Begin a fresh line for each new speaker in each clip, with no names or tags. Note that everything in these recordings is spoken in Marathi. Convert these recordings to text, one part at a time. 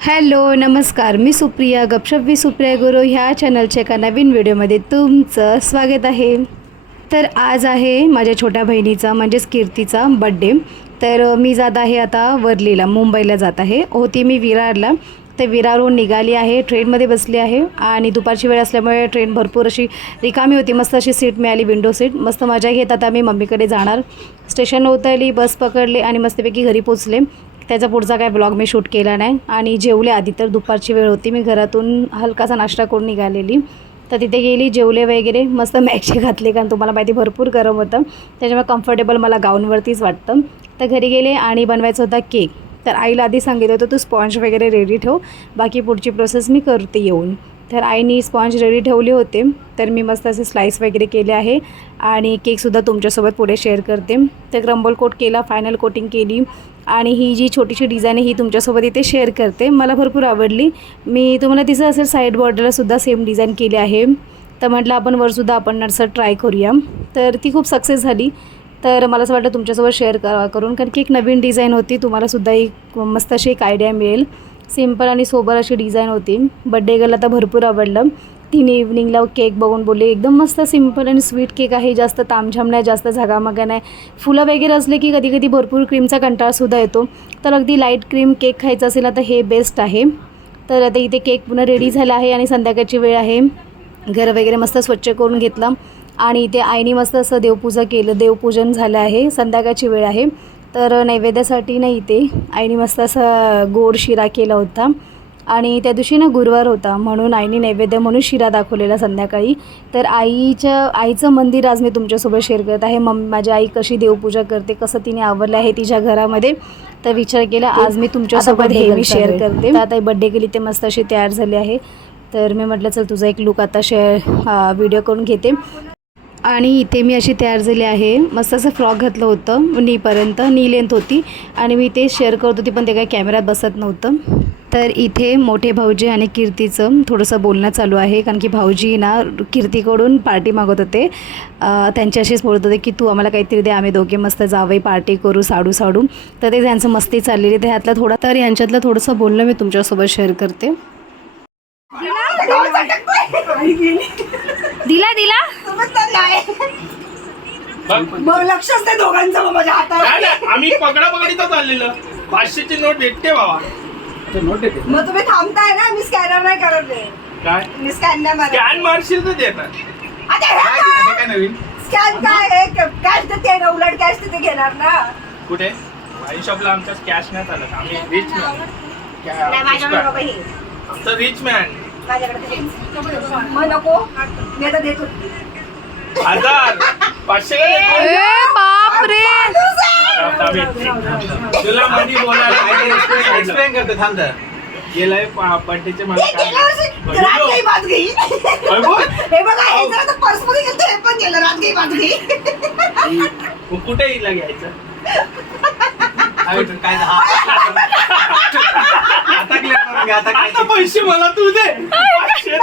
हॅलो नमस्कार. मी सुप्रिया गपशप सुप्रिया गुरु ह्या चॅनलच्या एका नवीन व्हिडिओमध्ये तुमचं स्वागत आहे. तर आज आहे माझ्या छोट्या बहिणीचा म्हणजेच कीर्तीचा बड्डे तर मी जात आहे आता वर्लीला मुंबईला जात आहे. होती मी विरारला. तर विरारहून निघाली आहे ट्रेनमध्ये बसली आहे. आणि दुपारची वेळ असल्यामुळे ट्रेन भरपूर अशी रिकामी होती. मस्त अशी सीट मिळाली विंडो सीट मस्त मजा घेत आता मी मम्मीकडे जाणार. स्टेशन उतरली बस पकडली आणि मस्तपैकी घरी पोचले. त्याचा पुढचा काय ब्लॉग मी शूट केला नाही. आणि जेवले आधी तर दुपारची वेळ होती. मी घरातून हलकासा नाश्ता करून निघालेली. तर तिथे गेली जेवले वगैरे. मस्त मॅक्सी घातले कारण तुम्हाला माहिती भरपूर गरम होतं. त्याच्यामुळे कम्फर्टेबल मला गाऊनवरतीच वाटतं. तर घरी गेले आणि बनवायचा होता केक तर आईला आधी सांगितलं होतं तू स्पॉन्ज वगैरे रेडी ठेव. बाकी पुढची प्रोसेस मी करते येऊन. तर आईनी स्पॉन्ज रेडी ठेवले होते. तर मी मस्त असे स्लाईस वगैरे केले आहे. आणि केकसुद्धा तुमच्यासोबत पुढे शेअर करते. तर क्रम्बल कोट केला फायनल कोटिंग केली. आणि ही जी छोटीशी डिझाईन आहे ही तुमच्यासोबत इथे शेअर करते. मला भरपूर आवडली. मी तुम्हाला तिचं असेल साईड बॉर्डरलासुद्धा सेम डिझाईन केली आहे. तर म्हटलं आपण वरसुद्धा आपण नर्सर ट्राय करूया. तर ती खूप सक्सेस झाली. तर मला असं वाटलं तुमच्यासोबत शेअर करा करून. कारण की एक नवीन डिझाईन होती तुम्हालासुद्धा एक मस्त अशी एक आयडिया मिळेल. सिंपल आणि सोबर अशी डिझाईन होती. बड्डे गेला तर भरपूर आवडलं. तिने इव्हनिंगला केक बघून बोलले एकदम मस्त सिंपल आणि स्वीट केक आहे. जास्त तामझाम नाही जास्त झगामगा नाही. फुलं वगैरे असले की कधी कधी भरपूर क्रीमचा कंटाळासुद्धा येतो. तर अगदी लाइट क्रीम केक खायचा असेल ना तर हे बेस्ट आहे. तर आता इथे केक पुन्हा रेडी झाला आहे आणि संध्याकाळची वेळ आहे. घर वगैरे मस्त स्वच्छ करून घेतलं. आणि इथे आईने मस्त असं देवपूजा केलं. देवपूजन झालं आहे. संध्याकाळची वेळ आहे. तर नैवेद्यासाठी ना इथे. आईने मस्त असं गोड शिरा केला होता. आणि त्या दिवशी ना गुरुवार होता म्हणून आईने नैवेद्य म्हणून शिरा दाखवलेला संध्याकाळी. तर आईच्या आईचं मंदिर आज मी तुमच्यासोबत शेअर करत आहे. मम माझी आई कशी देवपूजा करते कसं तिने आवडलं आहे तिच्या घरामध्ये तर विचार केला आज मी तुमच्यासोबत हे मी शेअर. करते. आता बड्डे गेली ते मस्त अशी तयार झाली आहे. तर मी म्हटलं चल तुझा एक लुक आता शेअर व्हिडिओ करून घेते. आणि इथे मी अशी तयार झाली आहे. मस्त असं फ्रॉक घातलं होतं नीपर्यंत. नी लेंथ होती. आणि मी ते शेअर करत होती पण ते काही कॅमेऱ्यात बसत नव्हतं. तर इथे मोठे भाऊजी आणि कीर्तीचं थोडंसं बोलणं चालू आहे कारण की भाऊजी ना कीर्तीकडून पार्टी मागत होते. अं, त्यांच्याशीच बोलत होते की तू आम्हाला काहीतरी दे आम्ही दोघे मस्त जावई पार्टी करू साडू साडू. तर ते त्यांचं मस्ती चाललेली तर ह्यातलं थोडं तर यांच्यातलं थोडंसं बोलणं मी तुमच्यासोबत शेअर करते. दिला दिला.
मग लक्षच नाही दोघांचं माझ्या हातात
नाही, नाही, आम्ही पकडा पकडीत चाललेलं. पाचशेची नोट भेटते बाबा
मग तुम्ही थांबताय ना मी स्कॅनर नाही करत आहे.
काय?
मी स्कॅन नाही मारत.
स्कॅन मारशील तर देतात.
आता
काय नवीन?
स्कॅन काय? आहे कॅश देते ना उलट कॅश तिथे घेणार ना.
कुठे? वाईन शॉपला आमचा कॅश नाही चालत. आम्ही रिच
नाही माझ्याकडे बाबा
मॅन
हे.
आमचं रिच मॅन
माझ्याकडे. मग नको. मी आता देतो.
हजार पाचशे
बाप रे.
तुला मधी बोलायला
एक्सप्लेन करतो? थांब जरा.
गेलाय बर्थडेचे मला
ते
काय?
गेल्या वर्षी रात काही बात गई
काय बोल?
हे बघा हे जरा तर पर्समध्ये गेलं हे पण गेलं रात बात गई
कुठे हिला घ्यायचं?
काय हा. आता clear करून घ्या, आता काय
आता पैसे मला तू दे. पाचशे दे.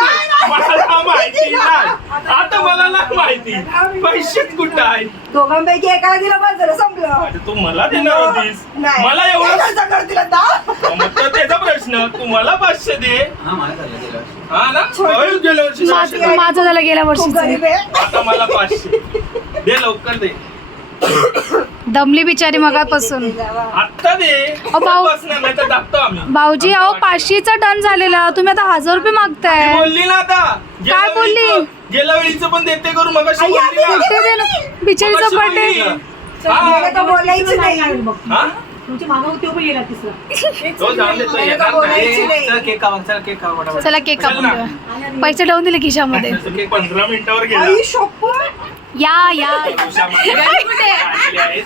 मला माहिती नाही आता मला नाही माहिती. पैसेच कुठं आहे
दोघांपैकी एकाला दिलं बस झालं संपलं.
आता तू मला देणार होतीस.
नाही
मला एवढं
दिलं दा.
मग त्याचा प्रश्न. तू मला पाचशे दे.
हा मला झालं गेलं वर्षी.
हा ना?
छोटी-
होय, गेल्या वर्षी पाचशे
माझं झालं गेल्या
खूप
वर्षीचं
गरीब आहे.
आता मला पाचशे. दे लवकर दे.
दमली बिचारी मगापासून.
आत्ता दे.
अ, भाऊ.
बसणार नाही तर दाखतो आम्ही.
भाऊजी अहो पाचशेचा टन झालेला. तुम्ही आता हजार रुपये
ती
मागताय
बोलली ना आता. गेल्या
काय बोलली?
वेळीचं- गेल्या वेळीचं पण देते करू मग
आई, आम्ही
ते दे ना. बिचारीचा बर्थडे
मला तर बोलायचं नाही.
तुमची मागा होती पण येणार तिसरा.
तो जाऊन देतो
मला तर
येणार
बोलायची
नाही.
नाही.
चल केक कापा चल केक कापा पटापट.
चला केक कापून
चल ना.
घेऊया. पैसे ठेवून दिले खिशामध्ये.
पंधरा मिनिटावर गेला.
आई
या या.
खिशामध्ये आणले आहेत.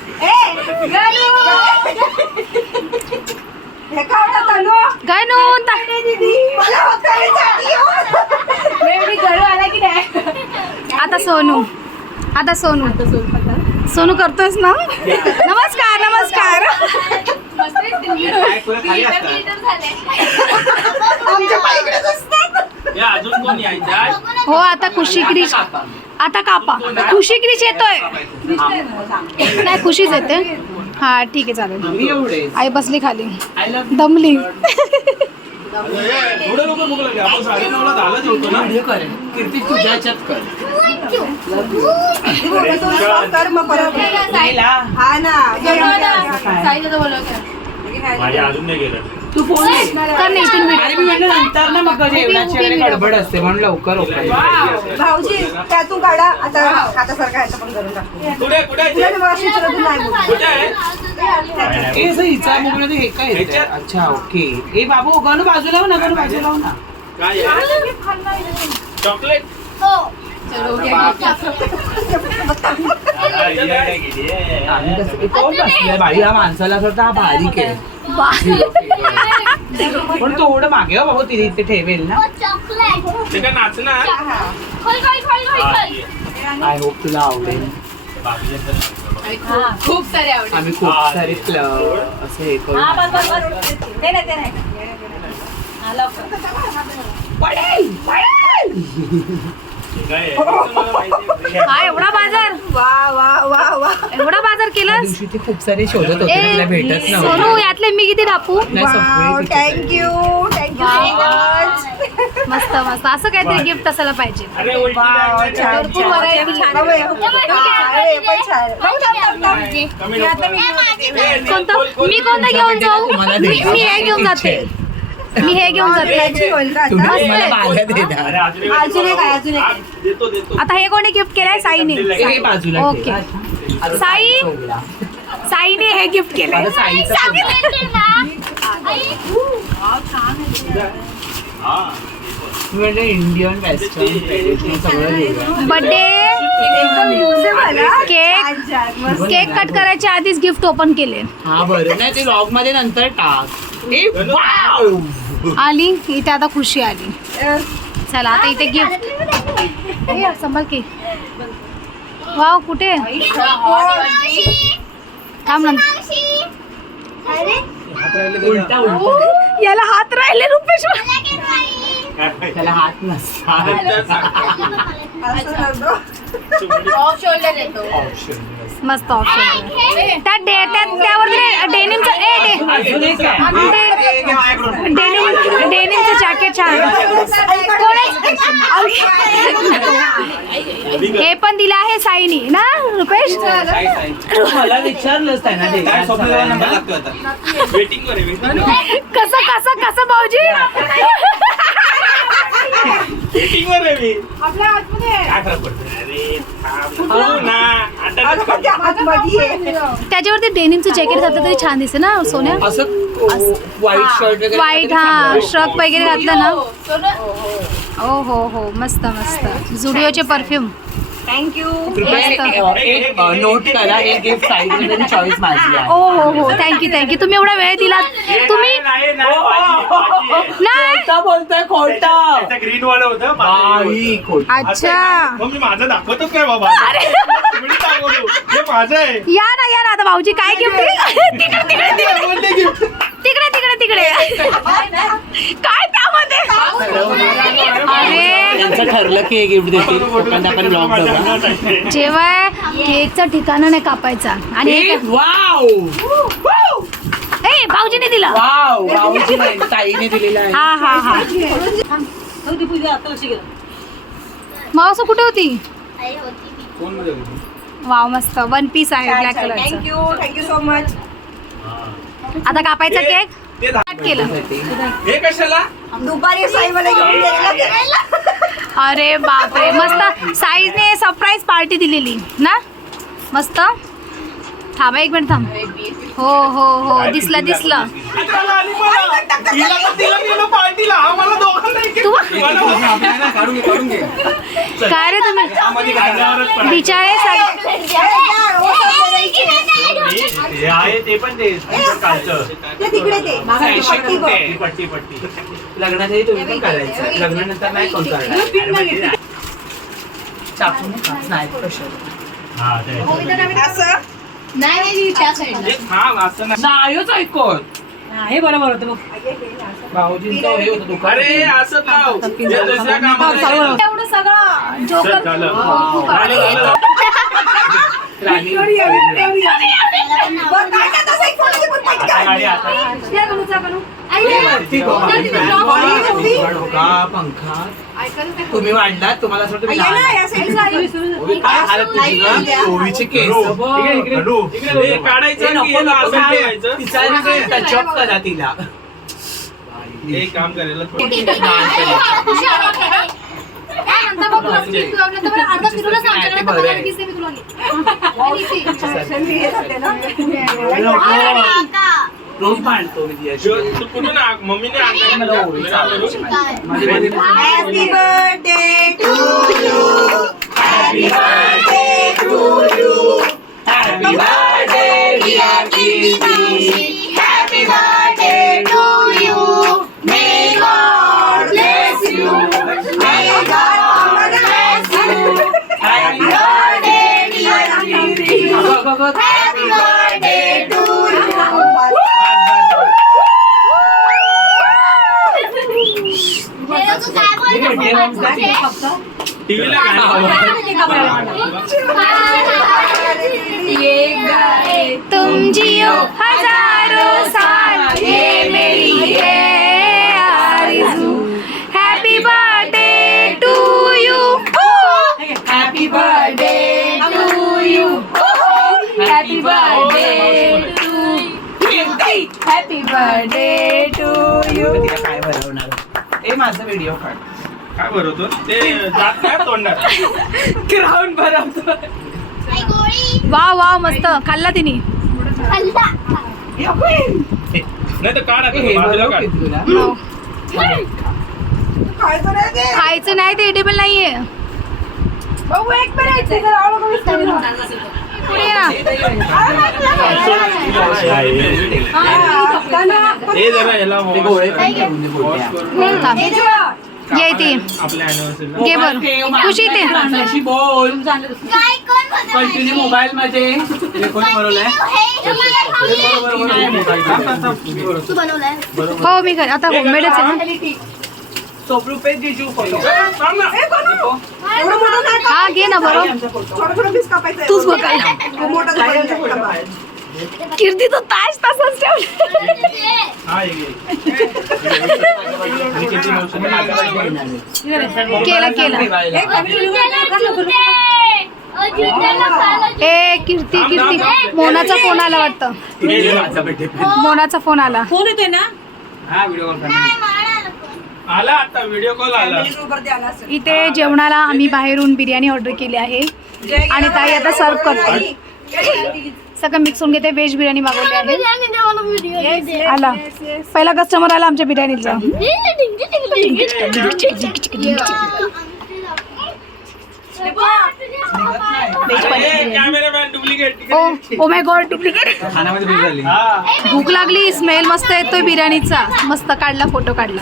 काय होतं तनु
काय नो
मला होतं
आला की नाही?
आता सोनू. आता सोनू. सोनू करतोयस ना? नमस्कार नमस्कार? हो आता खुशी क्रिश आता कापा. खुशी क्रिश येतोय? नाही खुशीच येते.
हा ठीक आहे चालेल. आई बसली खाली. दमली.
हा ना
माझ्या अजून नाही गेलं.
तू फोन
कर. नाही इथून video.
अरे मी म्हणलं नंतर ना मग जेवणाची वगैरे गडबड असते म्हणून लवकर होतं
भाऊजी त्यातून काढा आता हातासारखा ह्याचं पण करून टाकू.
कुठे कुठे आहे
तुला
ते?
मगाशी विचारलं, तू नाही बोलली.
कुठे आहे
ए असं हिचा मोबाईल हे काय येतंय? अच्छा ओके. ए बाबू गणू बाजूला हो ना गणू बाजूला हो ना.
काय आहे? चॉकलेट.
आम्ही कसं ए, कोण बसलंय बाई हा माणसाला हा बारीक आहे पण थोडं मागे हो बाबू तिने इथे ठेवेल ना.
ते काय नाचणार? हा, ये.
आय होप तुला आवडेल.
खूप सारे आवडे
आम्ही खूप. सारे क्लब असं हे करू
बस बस बस. ते नाही ते नाही लवकर.
पडेल पडेल.
काय आहे? ते तर मला माहिती आहे.
हा एवढा बाजार
वा वा वा वा
एवढा बाजार केलास
दिवशी ते खूप सारे शोधत होते
ए
तुला भेटत
सोनू यातले मी किती
नाही तिथे.
थँक्यू थँक्यू सो मच
मस्त मस्त असं काहीतरी गिफ्ट असायला पाहिजे
अरे उलटी लागली.
भरपूर variety छान
बाबा, हे खूप- हा, हे पण छान आहे. भाऊ, थांब, थांब, थांब.
कमी
मी आता
नको.
मी
ए,
कोणतं मी. कोणतं घेऊन जाऊ
तुम्हाला
मी. मी हे घेऊन जाते मी हे घेऊन जाते.
आता?
अजून एक
आहे, अजून एक.
हा, देतो देतो.
आता हे कोणी गिफ्ट केलंय? साईने.
हे.
ओके. साई? साईने हे गिफ्ट केलंय.
हा
Indian western
birthday. Cake. Cake cut करायच्या आधीच गिफ्ट ओपन केले.
हा बरं नाही ते लॉगमध्ये नंतर टाक.
आली इथे आता खुशी आली. चला आता इथे गिफ्ट ए संभाल की. वाव कुठे?
उलटा उलटा.
याला हात राहिले रुपेश
त्याला हात नसतात.
मस्त ऑप्शन त्या डे त्या त्यावर डेनिमचं ए डे. डेनिम डेनिमचं जॅकेट छान हे पण दिलं आहे साईनी ना रुपेश? कसं कसं कसं भाऊजी?
वेटिंग वर आहे मी.
आपल्या आतमध्ये.
हो.
त्याच्यावरती डेनिमचं जॅकेट घातलं तरी छान दिसते ना सोन्या?
असं? व्हाईट शर्ट वगैरे
व्हाईट हा. श्रक वगैरे घातलं ना?
सोनं
ओ हो. हो मस्त मस्त. जुडिओचे परफ्यूम
थँक्यू
नोट करा एक गिफ्ट साईड चॉईस माझी आहे.
ओ हो हो. थँक्यू थँक्यू तुम्ही एवढा वेळ दिलात तुम्ही
नाही, माझी आहे.
नाही.
खोटा बोलतोय खोटा.
ग्रीन वालं होतं माझं.
खोटा.
अच्छा.
मग मी माझं दाखवतोच काय बाबा? तुम्ही दाखवतो हे माझं आहे.
या ना या ना. आता भाऊजी काय गिफ्ट तिकडे तिकडे तिकडे? तिकडे तिकडे तिकडे. काय
ठरलं की गिफ्ट देतील. तोपर्यंत आपण ब्लॉग बघा.
जेव्हा केकचं ठिकाणं नाही कापायचा आणि ए भाऊजीने दिलं.
ताईने दिलेला आहे.
हा हा हा. मावस कुठे होती? वाव मस्त. वन पीस आहे ब्लॅक कलरचं
thank you thank you so much
आता कापायचा केक?
ते हे कशाला?
दुपारी साई मला घेऊन गेलेला
अरे बापरे मस्त. साईजने सरप्राईज पार्टी दिलेली ना? मस्त. थांबा एक मिनिट थांब. हो हो हो दिसलं दिसलं.
आत्ताला आली मला. हिला पण दिलं गेलं पार्टीला. आम्हाला दोघांना एक एक.
तू काय रे तुम्ही. बिचारे सग-
हे आहे ते पण ते कालचं.
ते तिकडे ते पट्टी बघ.
पट्टी
लग्नातही तुम्ही पण करायचं लग्नानंतर नाही कोण करणार
हा ते.
असं?
नाही नाही त्या साईडला
हे थांब असं नाही.
नाहीच ऐकत
हे बरोबर होतं बघ.
भाऊजींचं हे होतं दुकान.
अरे असं हे? दुसऱ्या कामाला
एवढं सगळं जोकर
झालं.
हो, खूप
झालं,
आवडलं.
झालं.
पंखा. तुम्ही वाढलात तुम्हाला असं वाटतं केस.
काढायचं
up करा तिला.
एक काम करायला
त्यानंतर मग तुला स्किप तुला नंतर मला अर्धा फिरूनच
नाही, ते
आमच्याकडे
बरं
तर मी तुला
रोज मांडतो मी तिच्याशी.
तू कुठून आ- मम्मीने आणलं
मला माझी
Happy birthday to you. Happy birthday to you.
Happy birthday, dear Kizzy.
Happy You.
टीव्हीला
तुम जियो हजारों साल ये मेरी है happy birthday to happy birthday to you
तिला काय भरवणार ए माझा व्हिडिओ काढ
काय भरवतो? ते तोंडात?
ग्राउंड भरवतो.
वा वा मस्त. खाल्ला तिने.
नाही तर काढ आता,
हे
बाजूला काढ.
खायचं नाही ते.
खायचं नाही ते एडिबल नाहीये.
भाऊ, एक?
पुढे ये
ती।
घे बर खुशी ते।
बोल कंटिन्यू मोबाईल मध्ये.
हो मी कर. आता होममेडच आहे ना.
ना सोपरूपे जिजू फोटो
थांब ना.
ए, कोण? एवढं मोठं नाही का?
हा घे ना
कापायचं.
तूच बघ
मोठं.
कीर्ती तो ताज तसाच ठेवला.
हा, हे?
केला केला. ए कीर्ती कीर्ती. मोनाचा फोन आला वाटतं.
birthday.
मोनाचा फोन आला.
हा व्हिडिओ कॉल
आला आता व्हिडिओ कॉल आला.
Family group वरती आला असेल.
इथे जेवणाला आम्ही बाहेरून बिर्याणी ऑर्डर केली आहे. आणि ताई आता सर्व करते. सगळं मिक्स होऊन घेते. व्हेज बिर्याणी मागवली आहे. आला. पहिला कस्टमर आला आमच्या बिर्याणीचा
cameraman duplicate
oh oh my god duplicate
खाण्यामध्ये बिल झाली
भूक लागली. स्मेल मस्त येतोय बिर्याणीचा. मस्त काढला फोटो काढला.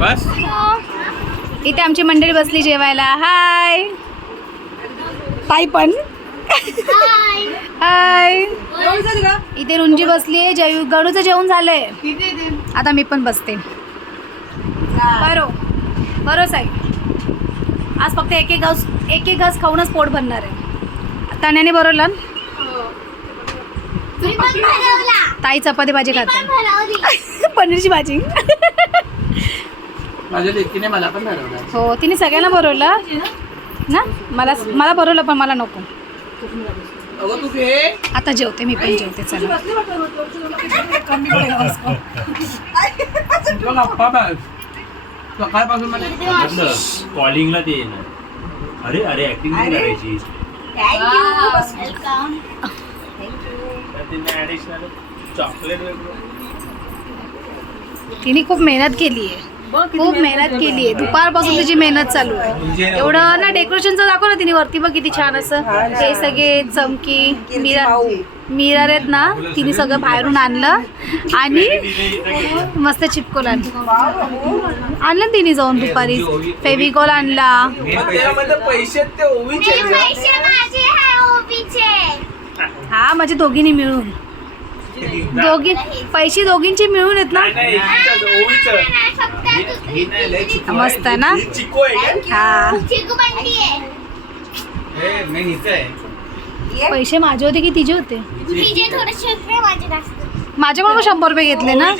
बस.
इथे आमची मंडळी बसली जेवायला. हाय ताई पण. हाय इथे रुंजी बसली आहे. जेव गणूचं जेवण झालंय. आता मी पण बसते. बरो. बरो साई. आज फक्त एक एक घास एक एक घास खाऊनच पोट भरणार आहे. ताण्याने बरोबर ताई चपाती भाजी खाते. पनीरची भाजी.
माझ्या लेकीने मला पण ठरवलं
हो तिने सगळ्यांना भरवलं. ना? मला मला भरवलं पण मला नको.
अगं तू घे.
आता जेवते मी पण जेवते चला.
तुझा गप्पा बघ सकाळपासून मला
कॉलिंगला ते येणार अरे अरे ऍक्टिंग नाही करायची.
तिने ऍडिशनल चॉकलेट
तिने खूप मेहनत केली आहे खूप मेहनत केली. आहे दुपारपासून तिची मेहनत चालू आहे. एवढं ना डेकोरेशनचं दाखव ना तिने वरती. बघ किती छान असं. हे सगळे चमकी मिरा मिरर आहेत ना तिने सगळं बाहेरून आणलं. आणि मस्त चिपकवलं आणलं. ना तिने जाऊन दुपारी. फेविकॉल आणला. हा माझे दोघींनी मिळून. दोघी पैसे दोघींचे मिळून आहेत ना?
ही
मस्त आहे ना?
ही चिकू आहे का?
हा.
चिकू बंडी आहे.
हे मी हिचं आहे.
पैसे माझे होते की तिचे होते? माझ्याकडून पण शंभर रुपये घेतले ना.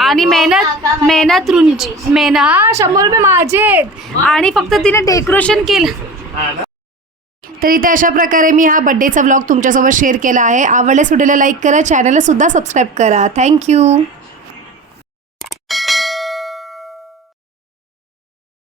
आणि मेहनत मेहनत रुंची मेहनत हा शंभर रुपये माझे आहेत. आणि फक्त तिने डेकोरेशन केलं.
हा?
तर इथे अशा प्रकारे मी हा बड्डेचा व्लॉग तुमच्यासोबत शेअर केला आहे. आवडल्यास व्हिडिओला लाईक करा चॅनलला सुद्धा सबस्क्राईब करा. थँक्यू